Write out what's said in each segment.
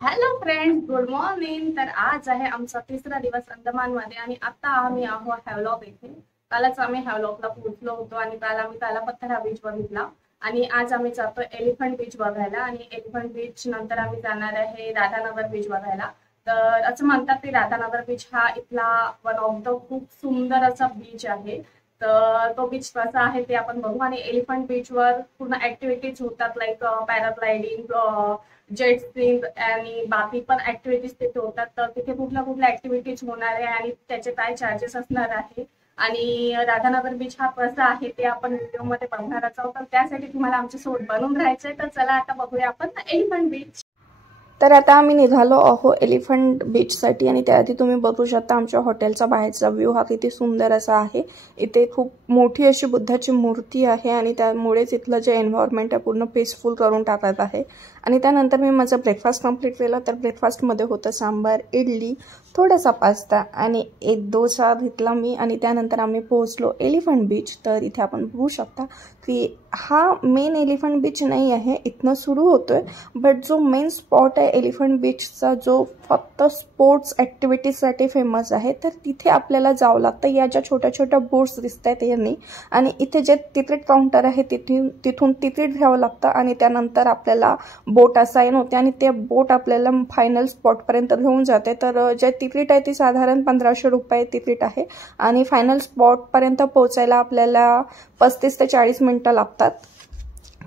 Hello friends, good morning. तर आज आहे आमचा तिसरा दिवस अंदमानमध्ये आणि आता आम्ही आहोत हॅवलॉक येथे. कालच आम्ही हॅवलॉकला पोहोचलो होतो आणि काल आम्ही कालापत्थर बीच बघितला आणि आज आम्ही जातो एलिफंट बीच बघायला आणि एलिफंट बीच नंतर आम्ही जाणार आहे राधानगर बीच बघायला. तर असं म्हणतात की राधानगर बीच हा इथला वन ऑफ द खूप सुंदर असा बीच आहे. तर तो बीच कसा आहे ते आपण बघू आणि एलिफंट बीचवर पूर्ण ऍक्टिव्हिटीज होतात लाईक पॅराग्लायडिंग, जेट स्कीइंग आणि बाकी पण ऍक्टिव्हिटीज तिथे होतात. तर तिथे कुठल्या कुठल्या ऍक्टिव्हिटीज होणार आहे आणि त्याचे काय चार्जेस असणार आहे आणि राधानगर बीच हा कसा आहे ते आपण व्हिडिओमध्ये बघणारच आहोत. तर त्यासाठी तुम्हाला आमच्या सोबत बनवून राहायचंय. तर चला आता बघूया आपण एलिफंट बीच. तर आता आम्ही निघालो आहो एलिफंट बीचसाठी आणि त्याआधी तुम्ही बघू शकता आमच्या हॉटेलचा बाहेरचा व्ह्यू हा किती सुंदर असा आहे. इथे खूप मोठी अशी बुद्धाची मूर्ती आहे आणि त्यामुळेच इथलं जे एन्व्हायरमेंट आहे पूर्ण पीसफुल करून टाकत आहे. आणि त्यानंतर मी माझा ब्रेकफास्ट कंप्लीट केला. तर ब्रेकफास्टमध्ये होतं सांबार, इडली, थोडासा पास्ता आणि एक डोसा घेतला मी आणि त्यानंतर आम्ही पोहोचलो एलिफंट बीच. तर इथे आपण बघू शकता की हा मेन एलिफंट बीच नाही आहे, इथनं सुरू होतोय. बट जो मेन स्पॉट आहे एलिफंट बीचचा जो फक्त स्पोर्ट्स ॲक्टिव्हिटीजसाठी फेमस आहे, तर तिथे आपल्याला जावं लागतं. या ज्या छोट्या छोट्या बोट्स दिसत आहेत यांनी आणि इथे जे तिकीट काउंटर आहे तिथून तिकीट घ्यावं लागतं आणि त्यानंतर आपल्याला बोट असाइन होते आणि ते बोट आपल्याला फायनल स्पॉटपर्यंत घेऊन जाते. तर जे तिकीट आहे ती साधारण 1500 रुपये तिकीट आहे आणि फायनल स्पॉटपर्यंत पोहोचायला आपल्याला 35 ते 40 मिनिटं लागतात.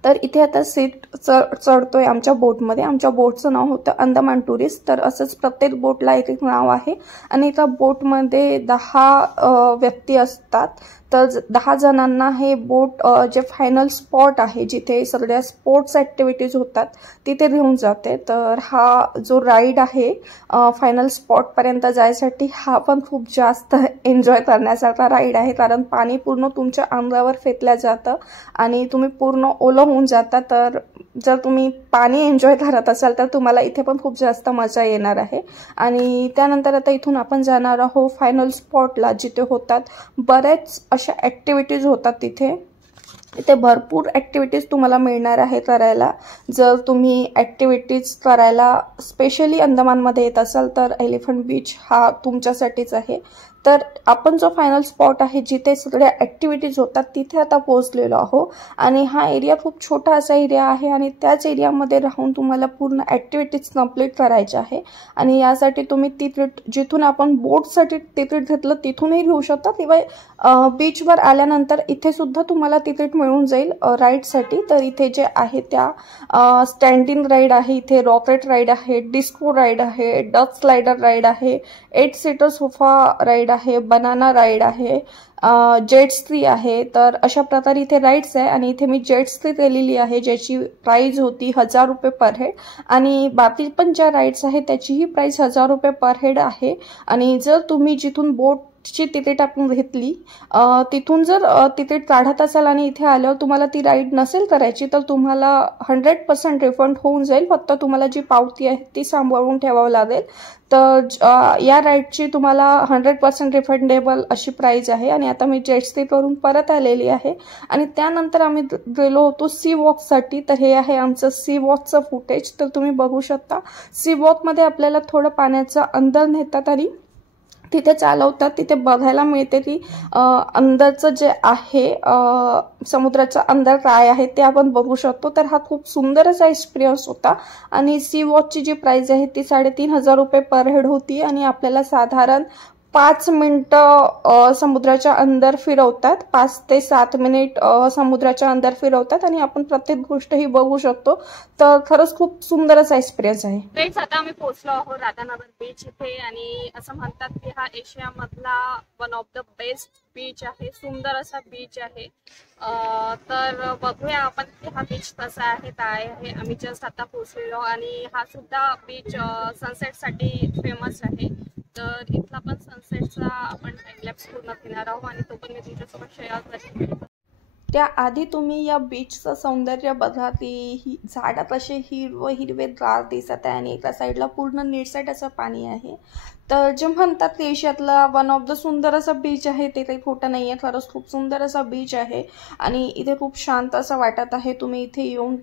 तर इथे आता सीट चढतोय आमच्या बोटमध्ये. आमच्या बोटचं नाव होतं अंदमान टुरिस्ट. तर असंच प्रत्येक बोटला एक एक नाव आहे आणि एका बोटमध्ये 10 व्यक्ती असतात. तर 10 जणांना हे बोट जे फायनल स्पॉट आहे जिथे सगळ्या स्पोर्ट्स ॲक्टिव्हिटीज होतात तिथे घेऊन जाते. तर हा जो राईड आहे फायनल स्पॉटपर्यंत जायसाठी हा पण खूप जास्त एन्जॉय करण्यासारखा राईड आहे, कारण पाणी पूर्ण तुमच्या अंगावर फेकलं जातं आणि तुम्ही पूर्ण ओलं होऊन जाता. तर जर तुम्ही पाणी एन्जॉय करत असाल तर तुम्हाला इथे पण खूप जास्त मजा येणार आहे. आणि त्यानंतर आता इथून आपण जाणार आहोत फायनल स्पॉटला जिथे होतात बऱ्याच अशा ॲक्टिव्हिटीज होतात. इथे भरपूर ॲक्टिव्हिटीज तुम्हाला मिळणार आहे करायला. जर तुम्ही ॲक्टिव्हिटीज करायला स्पेशली अंदमानमध्ये येत असाल तर एलिफंट बीच हा तुमच्यासाठीच आहे. तर आपण जो फायनल स्पॉट आहे जिथे सगळ्या ॲक्टिव्हिटीज होतात तिथे आता पोहोचलेलो आहो आणि हा एरिया खूप छोटा असा एरिया आहे आणि त्याच एरियामध्ये राहून तुम्हाला पूर्ण ॲक्टिव्हिटीज कंप्लीट करायच्या आहे. आणि यासाठी तुम्ही तिकीट जिथून आपण बोटसाठी तिकीट घेतलं तिथूनही घेऊ शकता किंवा बीचवर आल्यानंतर इथे सुद्धा तुम्हाला तिकीट मिळून जाईल राईडसाठी. तर इथे जे आहे त्या स्टँडिंग राईड आहे, इथे रॉकेट राईड आहे, डिस्को राईड आहे, डक स्लायडर राईड आहे, 8 सीटर सोफा राईड आहे, बनाना राईड आहे, जेट स्की आहे. तर अशा प्रकारे इथे राईड्स आहे आणि इथे मी जेट स्की केलेली आहे ज्याची प्राईज होती 1000 रुपये पर हेड आणि बाकी पण ज्या राईड्स आहेत त्याचीही प्राईस 1000 रुपये पर हेड आहे. आणि जर तुम्ही जिथून बोटची तिकीट आपण घेतली तिथून जर तिकीट काढत असाल आणि इथे आल्यावर तुम्हाला ती राईड नसेल करायची तर तुम्हाला 100% रिफंड होऊन जाईल. फक्त तुम्हाला जी पावती आहे ती सांभाळून ठेवावं लागेल. तर या राईडची तुम्हाला 100% रिफंडेबल अशी प्राईज आहे. आणि आता मी जेट स्की करून परत आलेली आहे आणि त्यानंतर आम्ही गेलो होतो सी वॉकसाठी. तर हे आहे आमचं सी वॉकचं फुटेज. तर तुम्ही बघू शकता सी वॉकमध्ये आपल्याला थोडं पाण्याचा अंदर नेतात आणि तिथे चालवतात. तिथे बघायला मिळते की अंदरचं जे आहे समुद्राचा अंदर काय आहे ते आपण बघू शकतो. तर हा खूप सुंदर असा एक्सपिरियन्स होता आणि सी वॉचची जी प्राइस आहे ती 3500 रुपये पर हेड होती आणि आपल्याला साधारण 5 मिनिटं समुद्राच्या अंदर फिरवतात, 5 ते 7 मिनिट समुद्राच्या अंदर फिरवतात आणि आपण प्रत्येक गोष्ट ही बघू शकतो. तर खरंच खूप सुंदर असा एक्सपिरियन्स आहे. फ्रेंड्स, आता आम्ही पोहोचलो आहोत राधानगर बीच इथे आणि असं म्हणतात की हा एशियामधला one of the best beach आहे, सुंदर असा बीच आहे. तर बघूया आपण की हा बीच कसा आहे, काय आहे. आम्ही जस्ट आता पोहोचलेलो आणि हा सुद्धा बीच सनसेटसाठी फेमस आहे. तर इथला पण सनसेटचा आपण टाइमलॅप्स पूर्ण घेणार आहोत आणि तो पण मी तुमच्यासोबत शेअर करेन. त्याआधी तुम्ही या बीचचं सौंदर्य बघा. ती झाडात असे हिरवे गार दिसत आहे आणि एका साईडला पूर्ण निळसट असं पाणी आहे. तर जे म्हणतात की एशियातला वन ऑफ द सुंदर असा बीच आहे ते काही खोटं नाही आहे. खरंच खूप सुंदर असा बीच आहे आणि इथे खूप शांत असं वाटत आहे. तुम्ही इथे येऊन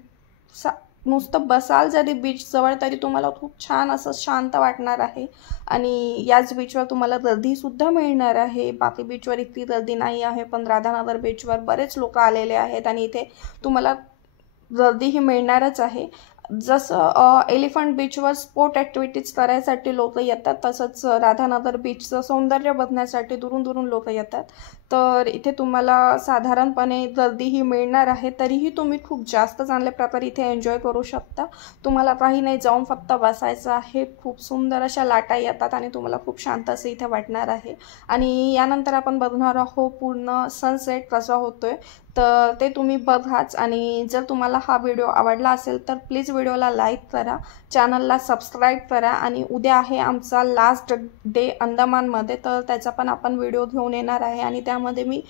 नुसतं बसाल जरी बीच जवळ तरी तुम्हाला खूप छान असं शांत वाटणार आहे। आणि याच बीचवर तुम्हाला गर्दीसुद्धा मिळणार आहे। बाकी बीचवर इतकी गर्दी नाही आहे, पण राधानगर बीचवर बरेच लोक आलेले आहेत आणि इथे तुम्हाला गर्दीही मिळणारच आहे। जसं एलिफंट बीचवर स्पोर्ट ॲक्टिव्हिटीज करायसाठी लोक येतात, तसंच राधानगर बीचचं सौंदर्य बघण्यासाठी दुरून दुरून लोक येतात। तर इथे तुम्हाला साधारणपणे गर्दीही मिळणार आहे, तरीही तुम्ही खूप जास्त चांगल्या प्रकारे इथे एन्जॉय करू शकता। तुम्हाला काही नाही, जाऊन फक्त बसायचं आहे। खूप सुंदर अशा लाटा येतात आणि तुम्हाला खूप शांत असं इथे वाटणार आहे। आणि यानंतर आपण बघणार आहोत पूर्ण सनसेट कसा होतोय, तर ते तुम्ही बघाच। आणि जर तुम्हाला हा व्हिडिओ आवडला असेल तर प्लीज व्हिडिओला लाईक करा, चॅनलला सबस्क्राईब करा। आणि उद्या आहे आमचा लास्ट डे अंदमानमध्ये, तर त्याचा पण आपण व्हिडिओ घेऊन येणार आहे। आणि त्यामध्ये मी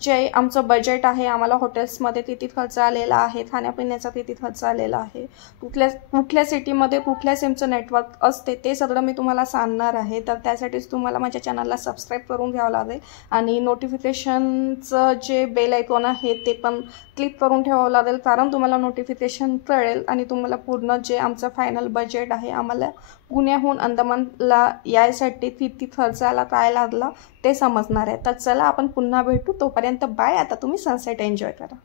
जे आमचं बजेट आहे, आम्हाला हॉटेल्समध्ये किती खर्च आलेला आहे, खाण्यापिण्याचा किती खर्च आलेला आहे, कुठल्या सिटीमध्ये कुठल्या सिमचं नेटवर्क असते, ते सगळं मी तुम्हाला सांगणार आहे। तर त्यासाठीच तुम्हाला माझ्या चॅनलला सबस्क्राईब करून घ्यावं लागेल आणि नोटिफिकेशनचं जे बेल आयकॉन आहे ते पण क्लिक करून ठेवावं लागेल, कारण तुम्हाला नोटिफिकेशन कळेल आणि तुम्हाला पूर्ण जे आमचं फायनल बजेट आहे, आम्हाला पुण्याहून अंदमानला यायसाठी किती खर्च आला, काय लागला ते समजणार आहे। तर चला आपण पुन्हा भेटू, तोपर्यंत बाय। आता तुम्ही सनसेट एन्जॉय करा।